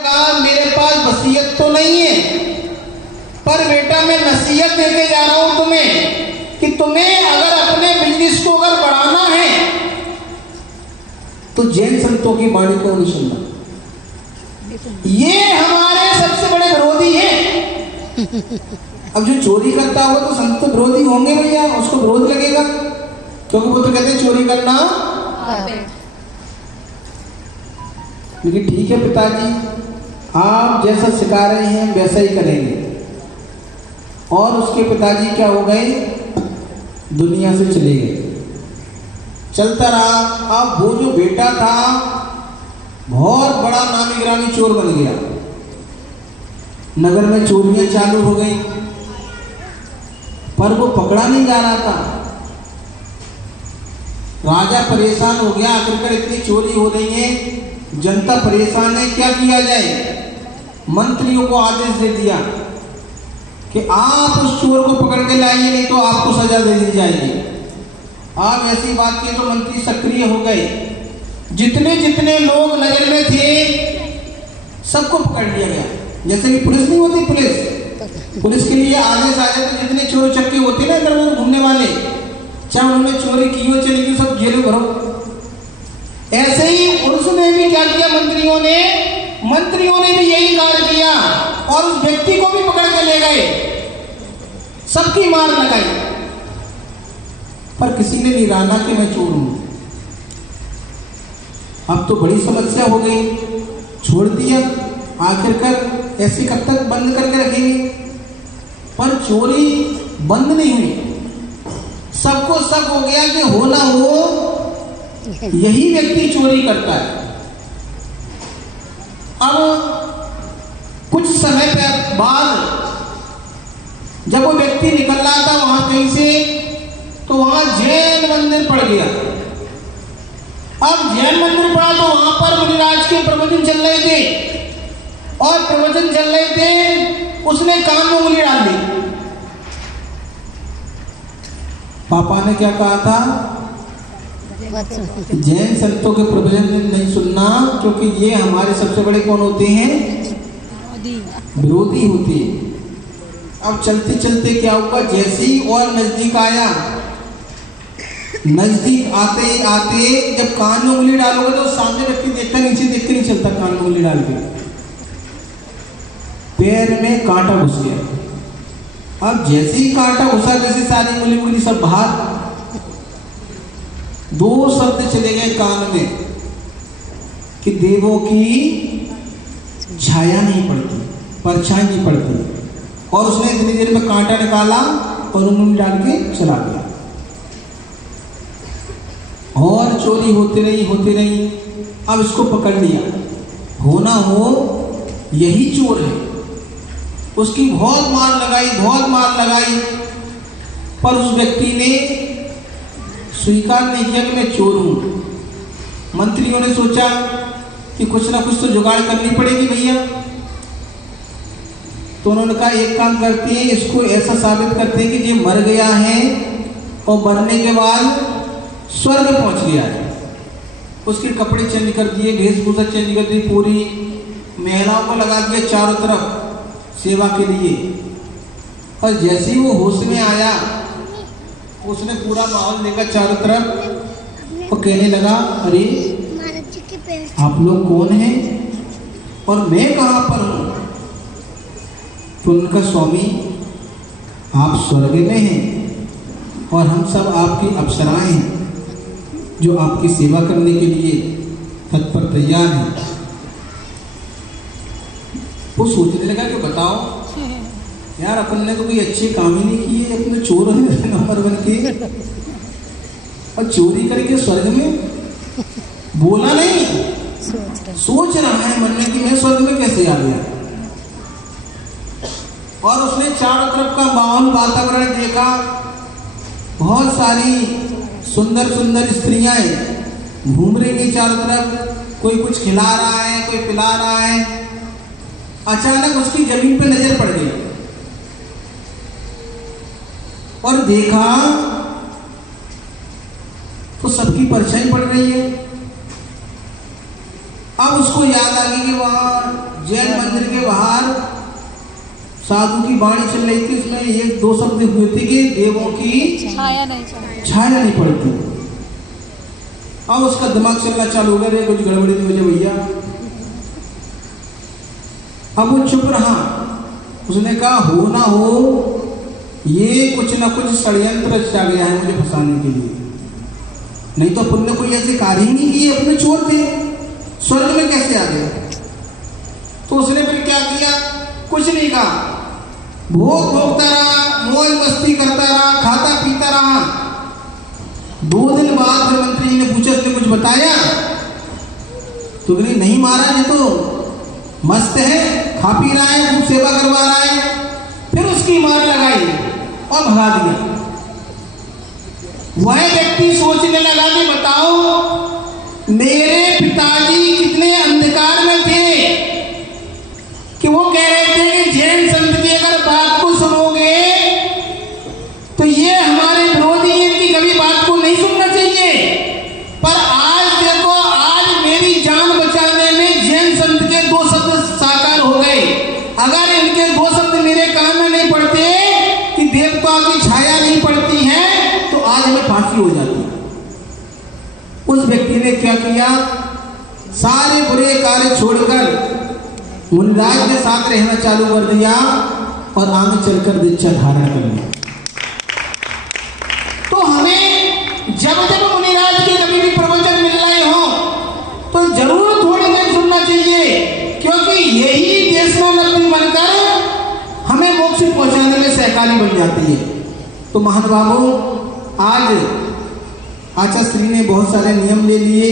कहा मेरे पास वसीयत तो नहीं है, पर बेटा मैं नसीहत देके जा रहा हूं तुम्हें कि तुम्हें अगर अपने बिजनेस को अगर बढ़ाना है तो जैन संतों की वाणी को नहीं सुनना। ये हमारे सबसे बड़े विरोधी हैं। अब जो चोरी करता होगा तो संत विरोधी होंगे भैया, उसको विरोध लगेगा, क्योंकि वो तो कहते हैं चोरी करना। लेकिन ठीक है पिताजी, आप जैसा सिखा रहे हैं वैसा ही करेंगे। और उसके पिताजी क्या हो गए, दुनिया से चले गए। चलता रहा। अब वो जो बेटा था बहुत बड़ा नामी गिरामी चोर बन गया, नगर में चोरियां चालू हो गई, पर वो पकड़ा नहीं जा रहा था। राजा परेशान हो गया, आखिरकार इतनी चोरी हो रही है, जनता परेशान है, क्या किया जाए। मंत्रियों को आदेश दे दिया कि आप उस चोर को पकड़ के लाइए, नहीं तो आपको सजा दे दी जाएगी। आप ऐसी बात की तो मंत्री सक्रिय हो गए। जितने जितने लोग नगर में थे सबको पकड़ लिया गया। जैसे कि पुलिस नहीं होती, पुलिस के लिए आदेश आ जाए तो जितने चोर चक्के होते ना इधर उधर घूमने वाले, चाहे उन्होंने चोरी की हो चली गई, सब जेल भरो। ऐसे ही उसने भी क्या किया, मंत्रियों ने भी यही कार्य किया और उस व्यक्ति को भी पकड़ के ले गए, सबकी मार लगाई, पर किसी ने नहीं जाना कि मैं चोर हूं। अब तो बड़ी समस्या हो गई, छोड़ दिया। आखिरकार ऐसे कब तक बंद करके रखेंगे, पर चोरी बंद नहीं हुई। सबको शक हो गया कि हो ना हो यही व्यक्ति चोरी करता है। अब कुछ समय बाद जब वो व्यक्ति निकल रहा था वहां कहीं से, तो वहां जैन मंदिर पड़ गया। अब जैन मंदिर पड़ा तो वहां पर मुनिराज के प्रवचन चल रहे थे, और प्रवचन चल रहे थे, उसने कान में उंगली डाल दी। पापा ने क्या कहा था, जैन संतों के प्रवचन नहीं सुनना, क्योंकि ये हमारे सबसे बड़े कौन होते हैं, विरोधी होते हैं। अब चलते चलते क्या हुआ, जैसे ही और नजदीक आया, नजदीक आते आते जब कान में उंगली डालोगे तो सामने व्यक्ति देखता, नीचे देख के नहीं चलता। कान में उंगली डाल के पैर में कांटा घुस गया। अब जैसे ही कांटा घुसा, जैसे सारी उंगली सब बाहर, दो शब्द चले गए कान में कि देवों की छाया नहीं पड़ती, परछाई नहीं पड़ती। और उसने इतनी देर में कांटा निकाला और उंगली डाल के चला गया। और चोरी होती रही। अब इसको पकड़ लिया, हो ना हो यही चोर है। उसकी बहुत मार लगाई, पर उस व्यक्ति ने स्वीकार नहीं किया कि मैं चोर हूं। मंत्रियों ने सोचा कि कुछ ना कुछ तो जुगाड़ करनी पड़ेगी भैया, तो उन्होंने कहा एक काम करते हैं, इसको ऐसा साबित करते हैं कि ये मर गया है और मरने के बाद स्वर्ग पहुंच गया है। उसके कपड़े चेंज कर दिए, वेशभूषा चेंज कर दी, पूरी महिलाओं को लगा दिया चारों तरफ सेवा के लिए। और जैसे ही वो होश में आया, उसने पूरा माहौल देखा चारों तरफ और कहने लगा, अरे आप लोग कौन हैं और मैं कहां पर हूं। तो उनका स्वामी, आप स्वर्ग में हैं और हम सब आपकी अप्सराएं हैं जो आपकी सेवा करने के लिए तत्पर तैयार हैं। वो सोचने लगा कि बताओ यार, अपन ने तो कोई अच्छे काम ही नहीं किए, अपने चोर नंबर बन के और चोरी करके स्वर्ग में। बोला नहीं, सोच रहा है मन में कि मैं स्वर्ग में कैसे आ गया। और उसने चारों तरफ का माहौल, वातावरण देखा। बहुत सारी सुंदर सुंदर स्त्रियां घूम रही हैं चारों तरफ, कोई कुछ खिला रहा है, कोई पिला रहा है। अचानक उसकी जमीन पे नजर पड़ गई और देखा तो सबकी परछाई पड़ रही है। अब उसको याद आ गई कि वहां जैन मंदिर के बाहर साधु की वाणी चल रही थी, उसमें एक दो शब्द हुए थे कि देवों की छाया नहीं पड़ती। अब उसका दिमाग चलना चालू हो गया, रे कुछ गड़बड़ी नहीं हो जाए भैया। अब वो चुप रहा। उसने कहा हो ना हो ये कुछ ना कुछ षड्यंत्र रचा गया है मुझे फंसाने के लिए, नहीं तो पुण्य कोई ऐसे कार्य ही नहीं किए, अपने चोर थे, स्वर्ग में कैसे आ गए। तो उसने फिर क्या किया, कुछ नहीं कहा, भोग भोगता रहा, मौज मस्ती करता रहा, खाता पीता रहा। 2 दिन बाद फिर मंत्री जी ने पूछा, उसने कुछ बताया? तो नहीं महाराज ये तो मस्त है, खा पी रहा है, खूब सेवा करवा रहा है। फिर उसकी मार लगाई और भगा दिया। वह व्यक्ति सोचने लगा कि बताओ मेरे पिताजी कितने अंधकार में थे कि वो कह रहे थे कि जैन संत की अगर बात को सुनोगे तो ये हमारे विरोधी हैं, इनकी कभी बात को नहीं सुनना चाहिए। पर आज देखो, आज मेरी जान बचाने में जैन संत के 2 शब्द साकार हो गए। अगर इनके 2 शब्द मेरे कान में नहीं पड़ते कि देवता की छाया नहीं पड़ती है तो आज हमें फांसी हो जाती। उस व्यक्ति ने क्या किया, सारे बुरे कार्य छोड़कर मुनिराज के साथ रहना चालू कर दिया और आगे चलकर दीक्षा धारण कर लिया। तो हमें जब जब मुनिराज के कभी भी प्रवचन मिल रहे हो तो जरूर थोड़ी देर सुनना चाहिए, क्योंकि यही देशनानंदी बनकर हमें मोक्ष पहुंचाने में सहकारी बन जाती है। तो महानुभावों, आज आचार्य श्री ने बहुत सारे नियम ले लिए।